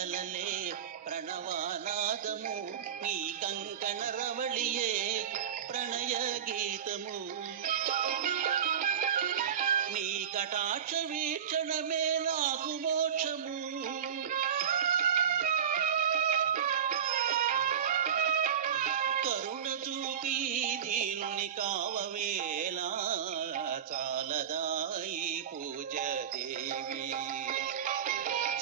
కలలే ప్రణవానాదము నీ కంకణ రవళియే ప్రణయ గీతము నీ కటాక్ష వీక్షణమే నాకు మోక్షము కరుణ చూపి దీనుని కావవేలా చాలదాయి పూజ దేవి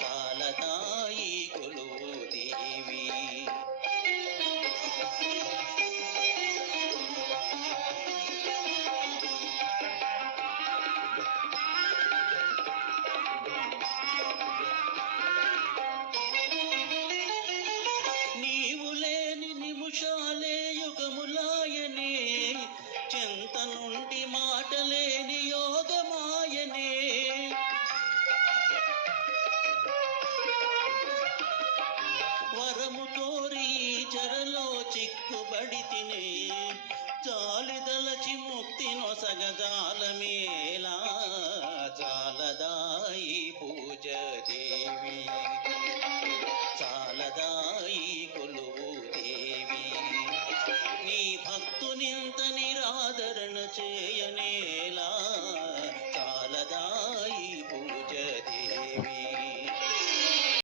చాలదాయి కొలువు దేవి నీవు లేని నిమిషాలే యుగములాయనే చింత నుండి మాటలేని యోగమాయనే వరము కోరి చెరలో చిక్కుబడి తినే జాలిదలచి ముక్తి నొసగజాలమే